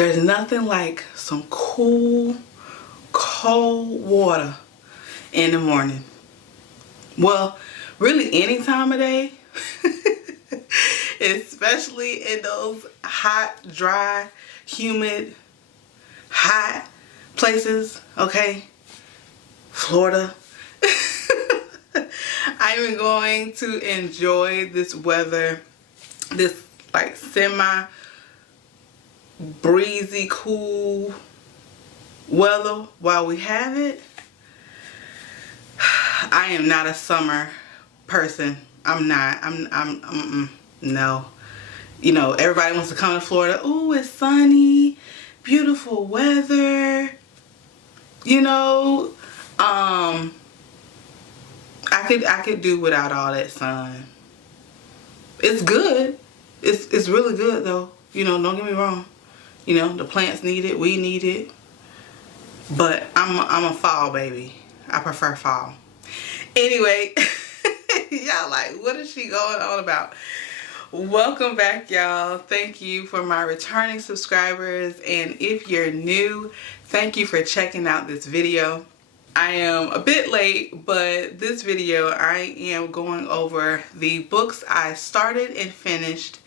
There's nothing like some cool, cold water in the morning. Well, really any time of day. Especially in those hot, dry, humid, hot places, okay? Florida. I'm going to enjoy this weather, this like semi breezy, cool weather while we have it. I am not a summer person. I'm not. No. You know, everybody wants to come to Florida. Ooh, it's sunny, beautiful weather. You know, I could do without all that sun. It's good. It's really good though. You know, don't get me wrong. You know, the plants need it, we need it. But I'm a fall baby. I prefer fall. Anyway, y'all like, what is she going on about? Welcome back, y'all. Thank you for my returning subscribers, and if you're new, thank you for checking out this video. I am a bit late, but this video I am going over the books I started and finished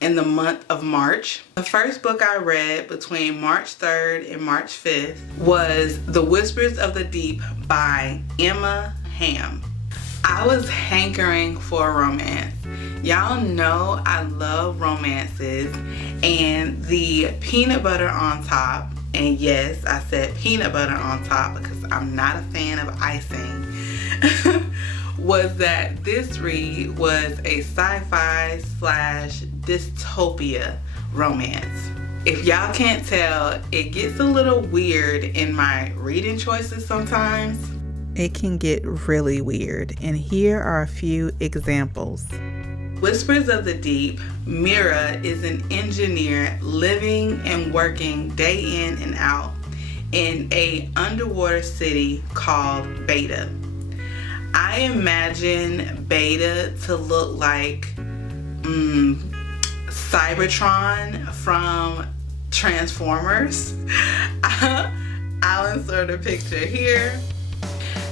in the month of March. The first book I read between March 3rd and March 5th was The Whispers of the Deep by Emma Hamm. I was hankering for a romance. Y'all know I love romances, and the peanut butter on top, and yes, I said peanut butter on top because I'm not a fan of icing, was that this read was a sci-fi / dystopia romance. If y'all can't tell, it gets a little weird in my reading choices sometimes. It can get really weird, and here are a few examples. Whispers of the Deep, Mira is an engineer living and working day in and out in a underwater city called Beta. I imagine Beta to look like Cybertron from Transformers. I'll insert a picture here.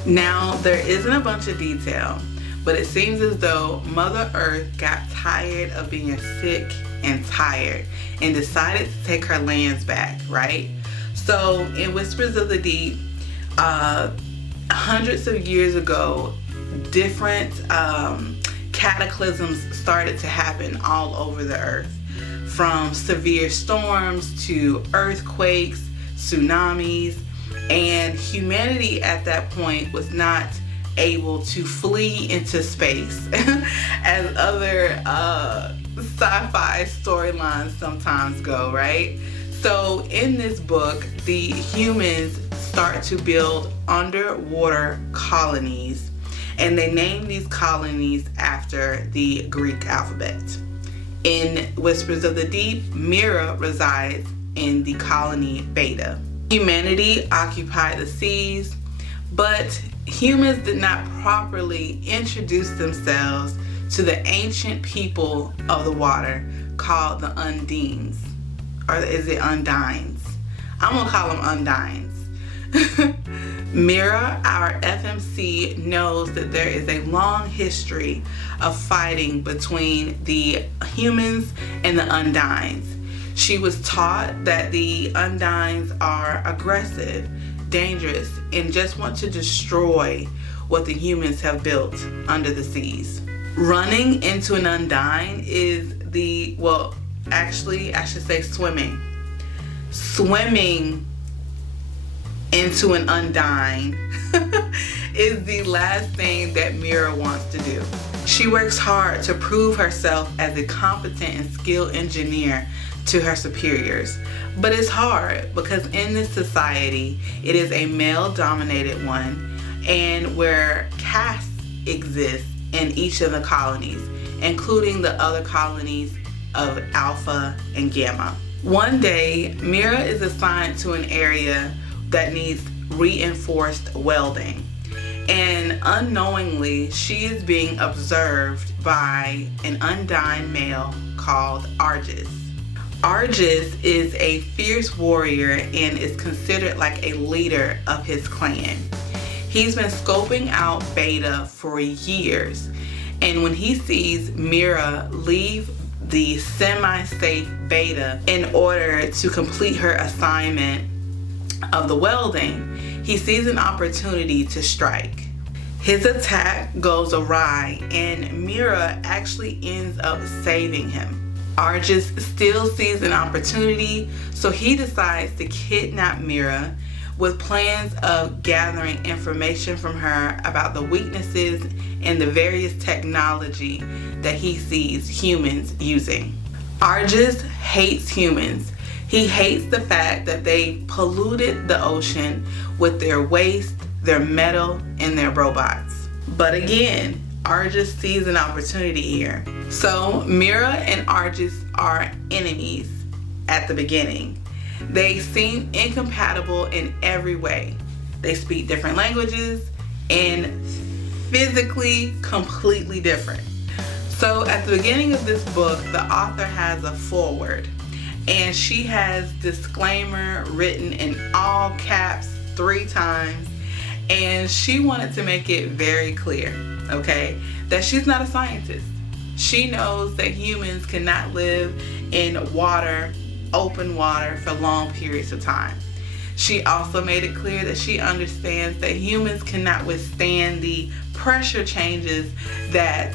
Now, there isn't a bunch of detail, but it seems as though Mother Earth got tired of being sick and tired and decided to take her lands back, right? So in Whispers of the Deep, hundreds of years ago, different cataclysms started to happen all over the earth, from severe storms to earthquakes, tsunamis, and humanity at that point was not able to flee into space as other sci-fi storylines sometimes go, right? So in this book, the humans start to build underwater colonies, and they name these colonies after the Greek alphabet. In Whispers of the Deep, Mira resides in the colony Beta. Humanity occupied the seas, but humans did not properly introduce themselves to the ancient people of the water called the Undines. Or is it Undines? I'm gonna call them Undines. Mira, our FMC, knows that there is a long history of fighting between the humans and the Undines. She was taught that the Undines are aggressive, dangerous, and just want to destroy what the humans have built under the seas. Running into an Undine is actually I should say swimming. Swimming into an Undine is the last thing that Mira wants to do. She works hard to prove herself as a competent and skilled engineer to her superiors, but it's hard because in this society it is a male-dominated one, and where castes exist in each of the colonies, including the other colonies of Alpha and Gamma. One day, Mira is assigned to an area that needs reinforced welding, and unknowingly she is being observed by an Undine male called Argus. Argis is a fierce warrior and is considered like a leader of his clan. He's been scoping out Beta for years, and when he sees Mira leave the semi-safe Beta in order to complete her assignment of the welding, he sees an opportunity to strike. His attack goes awry and Mira actually ends up saving him. Argis still sees an opportunity, so he decides to kidnap Mira with plans of gathering information from her about the weaknesses and the various technology that he sees humans using. Argis hates humans. He hates the fact that they polluted the ocean with their waste, their metal, and their robots. But again, Argis sees an opportunity here. So Mira and Argis are enemies at the beginning. They seem incompatible in every way. They speak different languages and physically completely different. So at the beginning of this book, the author has a foreword, and she has disclaimer written in all caps 3 times, and she wanted to make it very clear, okay, that she's not a scientist. She knows that humans cannot live in water, open water, for long periods of time. She also made it clear that she understands that humans cannot withstand the pressure changes that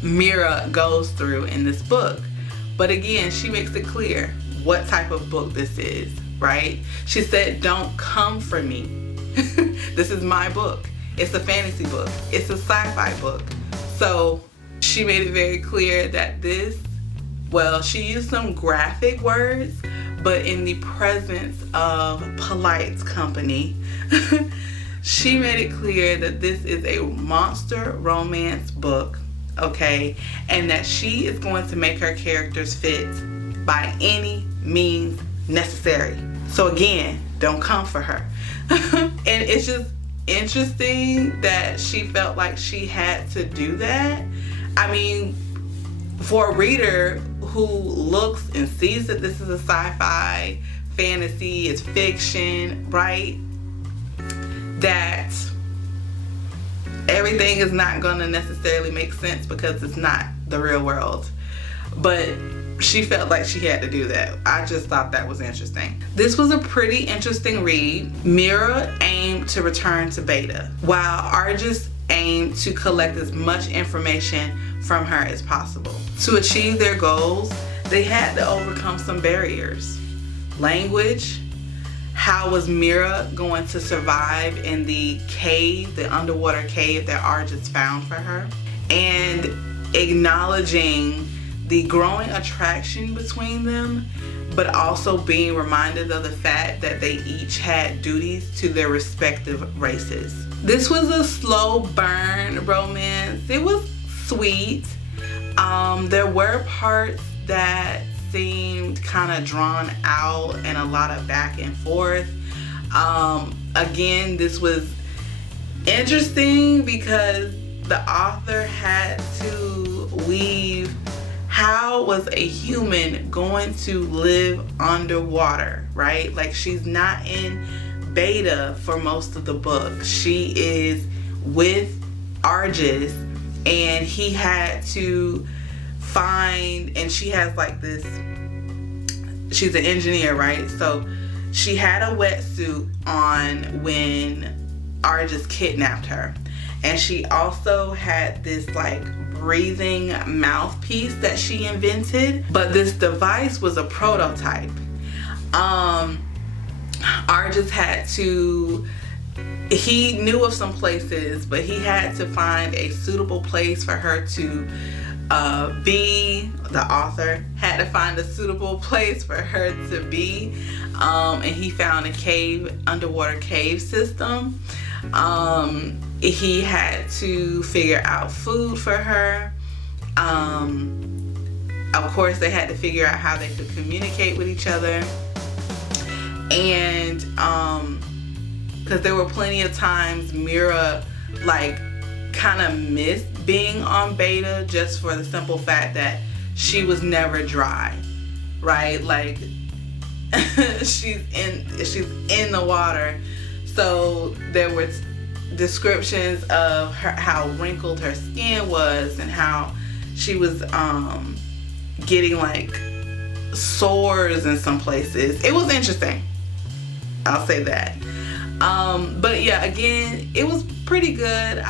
Mira goes through in this book. But again, she makes it clear what type of book this is, right? She said, don't come for me. This is my book. It's a fantasy book. It's a sci-fi book. So she made it very clear that this, well, she used some graphic words, but in the presence of polite company, she made it clear that this is a monster romance book, okay, and that she is going to make her characters fit by any means necessary. So again, don't come for her. And it's just interesting that she felt like she had to do that. I mean, for a reader who looks and sees that this is a sci-fi fantasy, it's fiction, right? That everything is not going to necessarily make sense because it's not the real world. But she felt like she had to do that. I just thought that was interesting. This was a pretty interesting read. Mira aimed to return to Beta, while Argis aimed to collect as much information from her as possible. To achieve their goals, they had to overcome some barriers. Language. How was Mira going to survive in the cave, the underwater cave that Argis found for her? And acknowledging the growing attraction between them, but also being reminded of the fact that they each had duties to their respective races. This was a slow burn romance. It was sweet. There were parts that seemed kind of drawn out and a lot of back and forth. Again, this was interesting because the author had to weave how was a human going to live underwater, right? Like, she's not in Beta for most of the book. She is with Argis, and he had to find, and she has like this, she's an engineer, right? So she had a wetsuit on when Argis kidnapped her. And she also had this like breathing mouthpiece that she invented, but this device was a prototype. Argis had to, he knew of some places, but he had to find a suitable place for her to be. The author had to find a suitable place for her to be, and he found a cave, underwater cave system. He had to figure out food for her. Of course, they had to figure out how they could communicate with each other. And because there were plenty of times Mira like kind of missed being on Beta just for the simple fact that she was never dry. right? Like she's in the water. So there were descriptions of her, how wrinkled her skin was, and how she was getting like sores in some places. It was interesting, I'll say that. But yeah, again, it was pretty good.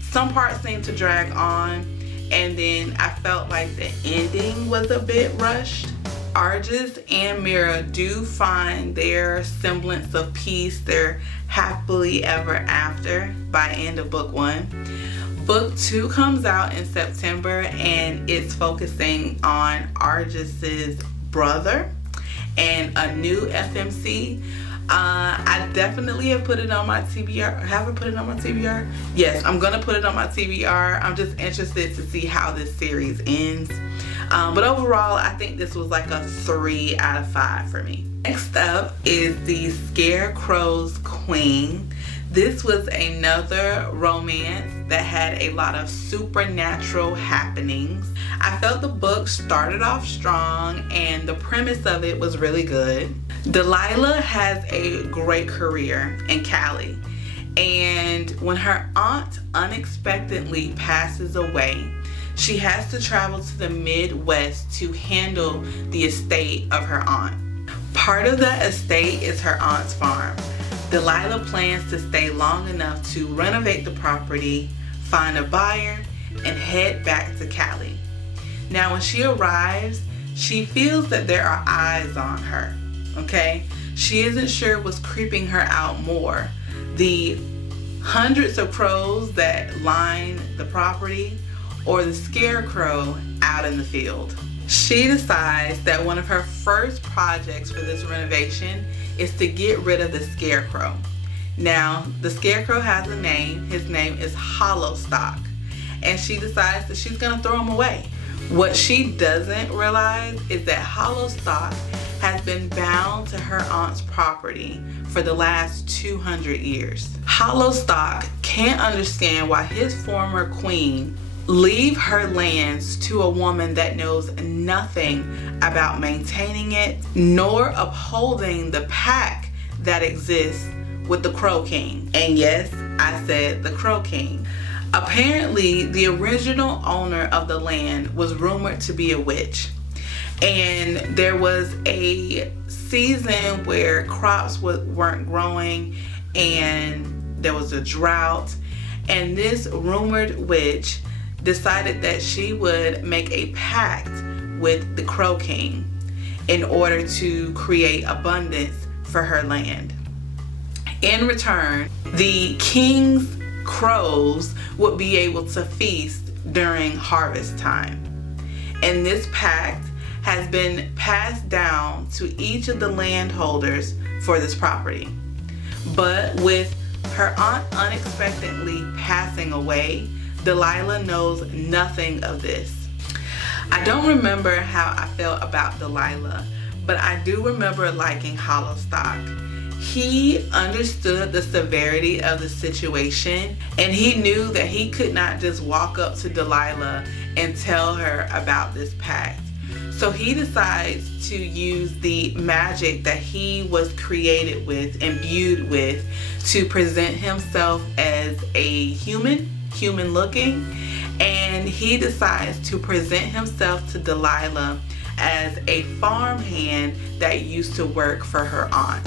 Some parts seemed to drag on, and then I felt like the ending was a bit rushed. Argis and Mira do find their semblance of peace, their happily ever after, by end of book 1. Book 2 comes out in September, and it's focusing on Argis's brother and a new FMC. I definitely have put it on my TBR. Have I put it on my TBR? Yes, I'm gonna put it on my TBR. I'm just interested to see how this series ends. But overall, I think this was like a 3 out of 5 for me. Next up is The Scarecrow's Queen. This was another romance that had a lot of supernatural happenings. I felt the book started off strong, and the premise of it was really good. Delilah has a great career in Cali, and when her aunt unexpectedly passes away, she has to travel to the Midwest to handle the estate of her aunt. Part of that estate is her aunt's farm. Delilah plans to stay long enough to renovate the property, find a buyer, and head back to Cali. Now, when she arrives, she feels that there are eyes on her, okay? She isn't sure what's creeping her out more: the hundreds of crows that line the property, or the scarecrow out in the field. She decides that one of her first projects for this renovation is to get rid of the scarecrow. Now, the scarecrow has a name. His name is Hollowstock, and she decides that she's gonna throw him away. What she doesn't realize is that Hollowstock has been bound to her aunt's property for the last 200 years. Hollowstock can't understand why his former queen leave her lands to a woman that knows nothing about maintaining it, nor upholding the pact that exists with the Crow King. And yes, I said the Crow King. Apparently, the original owner of the land was rumored to be a witch, and there was a season where crops weren't growing, and there was a drought, and this rumored witch decided that she would make a pact with the Crow King in order to create abundance for her land. In return, the king's crows would be able to feast during harvest time. And this pact has been passed down to each of the landholders for this property. But with her aunt unexpectedly passing away, Delilah knows nothing of this. I don't remember how I felt about Delilah, but I do remember liking Hollowstock. He understood the severity of the situation, and he knew that he could not just walk up to Delilah and tell her about this pact. So he decides to use the magic that he was created with, imbued with, to present himself as a human looking, and he decides to present himself to Delilah as a farmhand that used to work for her aunt.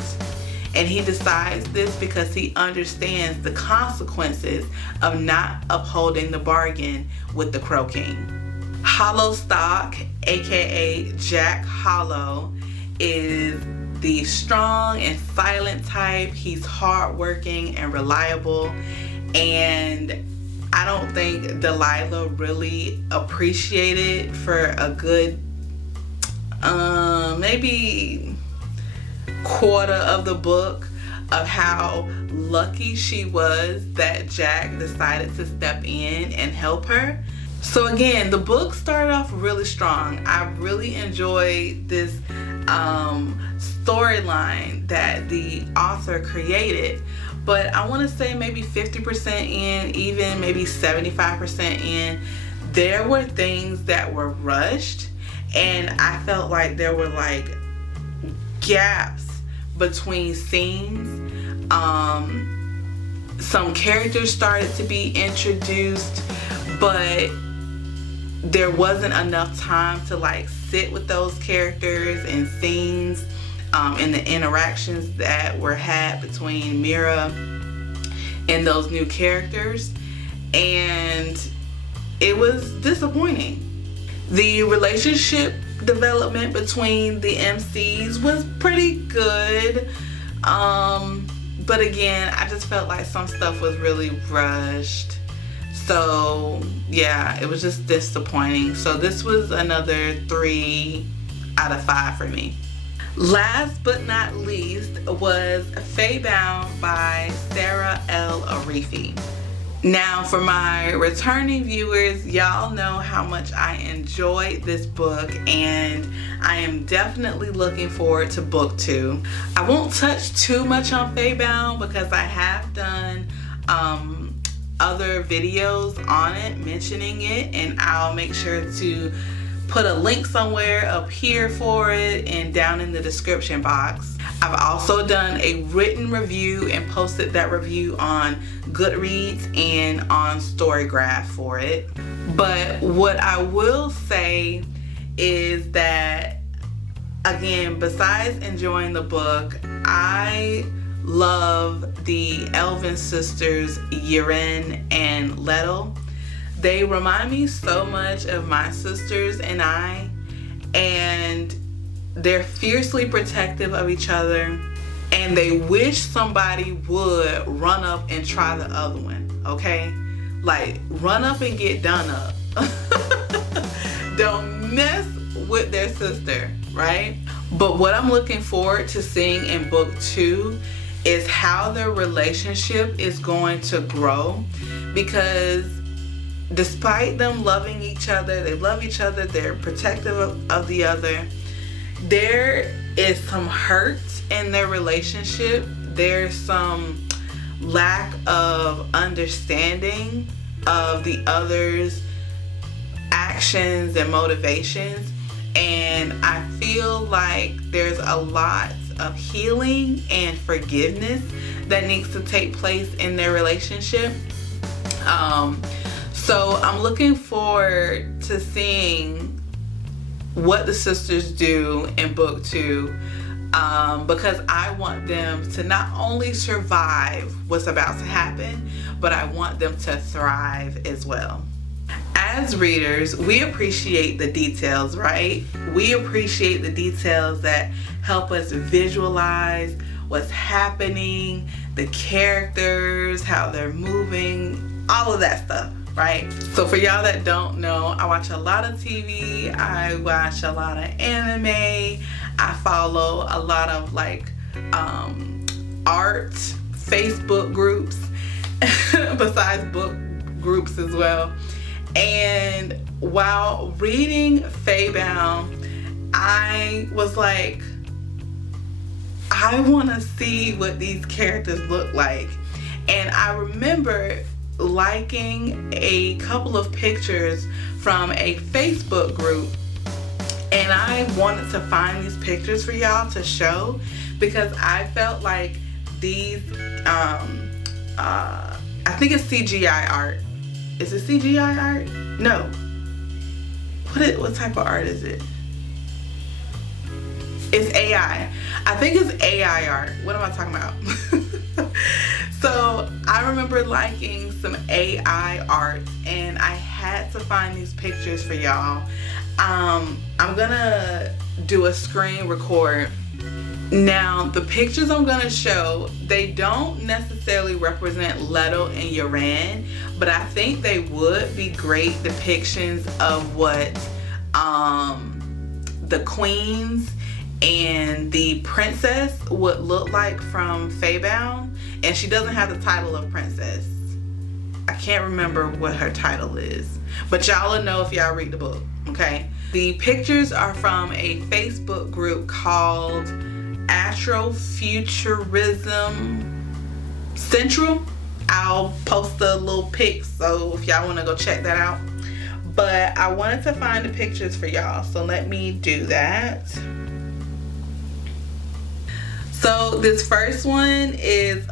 And he decides this because he understands the consequences of not upholding the bargain with the Crow King. Hollowstock, aka Jack Hollow, is the strong and silent type. He's hardworking and reliable, and I don't think Delilah really appreciated for a good maybe quarter of the book of how lucky she was that Jack decided to step in and help her. So again, the book started off really strong. I really enjoyed this storyline that the author created, but I want to say maybe 50% in, even maybe 75% in, there were things that were rushed, and I felt like there were like gaps between scenes. Some characters started to be introduced, but there wasn't enough time to like sit with those characters and scenes, and the interactions that were had between Mira and those new characters, and it was disappointing. The relationship development between the MCs was pretty good, but again, I just felt like some stuff was really rushed. So yeah, it was just disappointing. So this was another 3 out of 5 for me. Last but not least was Faebound by Sarah L. Arifi. Now, for my returning viewers, y'all know how much I enjoyed this book, and I am definitely looking forward to book 2. I won't touch too much on Faebound because I have done other videos on it mentioning it, and I'll make sure to put a link somewhere up here for it and down in the description box. I've also done a written review and posted that review on Goodreads and on Storygraph for it. But what I will say is that, again, besides enjoying the book, I love the Elven sisters, Yiren and Lettel. They remind me so much of my sisters and I, and they're fiercely protective of each other, and they wish somebody would run up and try the other one, okay? Like, run up and get done up. Don't mess with their sister, right? But what I'm looking forward to seeing in book 2 is how their relationship is going to grow, because despite them loving each other, they love each other, they're protective of the other, there is some hurt in their relationship. There's some lack of understanding of the other's actions and motivations, and I feel like there's a lot of healing and forgiveness that needs to take place in their relationship. So I'm looking forward to seeing what the sisters do in book 2, because I want them to not only survive what's about to happen, but I want them to thrive as well. As readers, we appreciate the details, right? We appreciate the details that help us visualize what's happening, the characters, how they're moving, all of that stuff, right? So for y'all that don't know, I watch a lot of TV, I watch a lot of anime, I follow a lot of like art Facebook groups besides book groups as well. And while reading Faebound, I was like, I want to see what these characters look like. And I remember liking a couple of pictures from a Facebook group, and I wanted to find these pictures for y'all to show, because I felt like these I think it's CGI art. Is it CGI art? No. What type of art is it? It's AI. I think it's AI art. What am I talking about? So I remember liking some AI art, and I had to find these pictures for y'all. I'm gonna do a screen record. Now, the pictures I'm gonna show, they don't necessarily represent Lettel and Yiren, but I think they would be great depictions of what the queens and the princess would look like from Faebound. And she doesn't have the title of princess. I can't remember what her title is, but y'all will know if y'all read the book, okay? The pictures are from a Facebook group called Astrofuturism Central. I'll post a little pic, so if y'all want to go check that out. but I wanted to find the pictures for y'all, so let me do that. So this first one is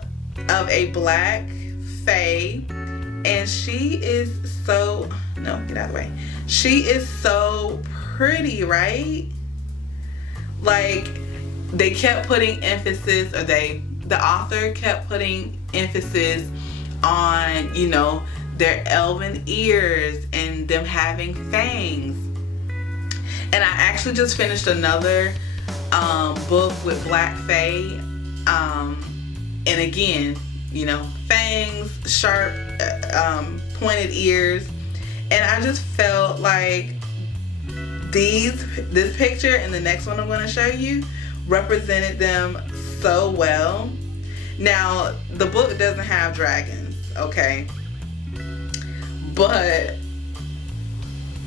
of a black fae, and she is so, no, get out of the way. She is so pretty, right? Like, they kept putting emphasis, or the author kept putting emphasis on, you know, their elven ears and them having fangs. And I actually just finished another book with black fae, and again, you know, fangs, sharp, pointed ears, and I just felt like this picture and the next one I'm going to show you represented them so well. Now, the book doesn't have dragons, okay? But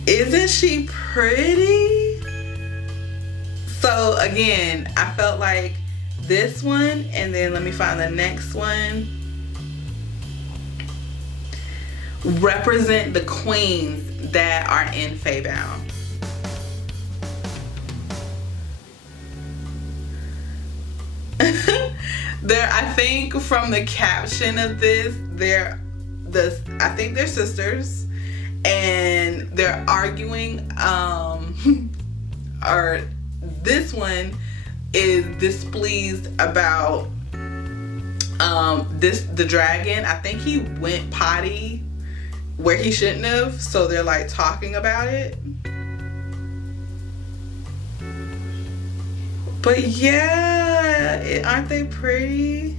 isn't she pretty? So again, I felt like this one, and then let me find the next one, represent the queens that are in Feybound. I think from the caption of this, I think they're sisters, and they're arguing, or this one is displeased about the dragon. I think he went potty where he shouldn't have, so they're like talking about it. But yeah, aren't they pretty?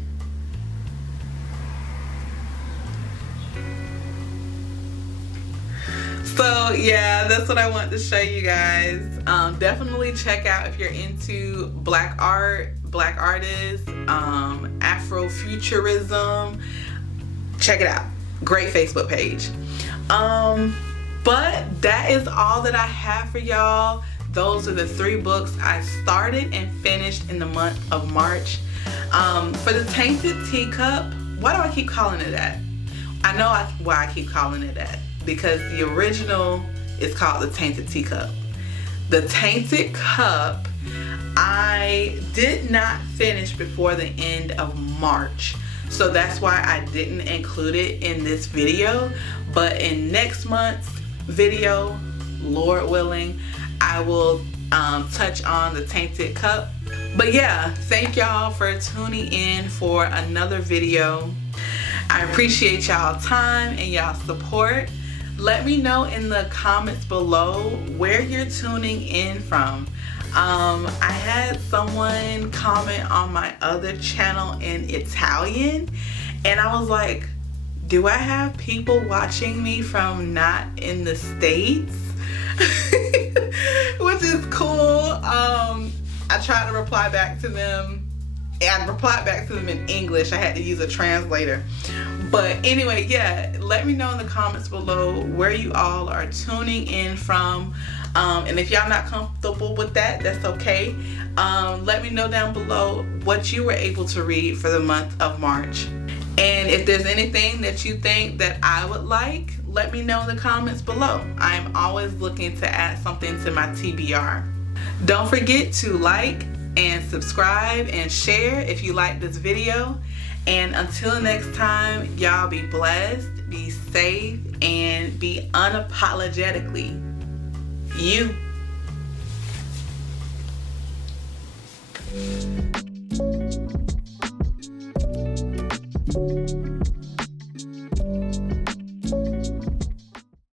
So yeah, that's what I wanted to show you guys. Definitely check out if you're into black art, black artists, Afrofuturism. Check it out. Great Facebook page. But that is all that I have for y'all. Those are the 3 books I started and finished in the month of March. For the Tainted Teacup, why do I keep calling it that? I know why I keep calling it that. Because the original is called the Tainted Teacup. The Tainted Cup, I did not finish before the end of March. So that's why I didn't include it in this video. But in next month's video, Lord willing, I will touch on the Tainted Cup. But yeah, thank y'all for tuning in for another video. I appreciate y'all time and y'all support. Let me know in the comments below where you're tuning in from. I had someone comment on my other channel in Italian, and I was like, do I have people watching me from not in the States? Which is cool. I tried to reply back to them, and I replied back to them in English. I had to use a translator. But anyway, yeah, let me know in the comments below where you all are tuning in from. And if y'all not comfortable with that, that's okay. Let me know down below what you were able to read for the month of March. And if there's anything that you think that I would like, let me know in the comments below. I'm always looking to add something to my TBR. Don't forget to like and subscribe and share if you like this video. And until next time, y'all be blessed, be safe, and be unapologetically you.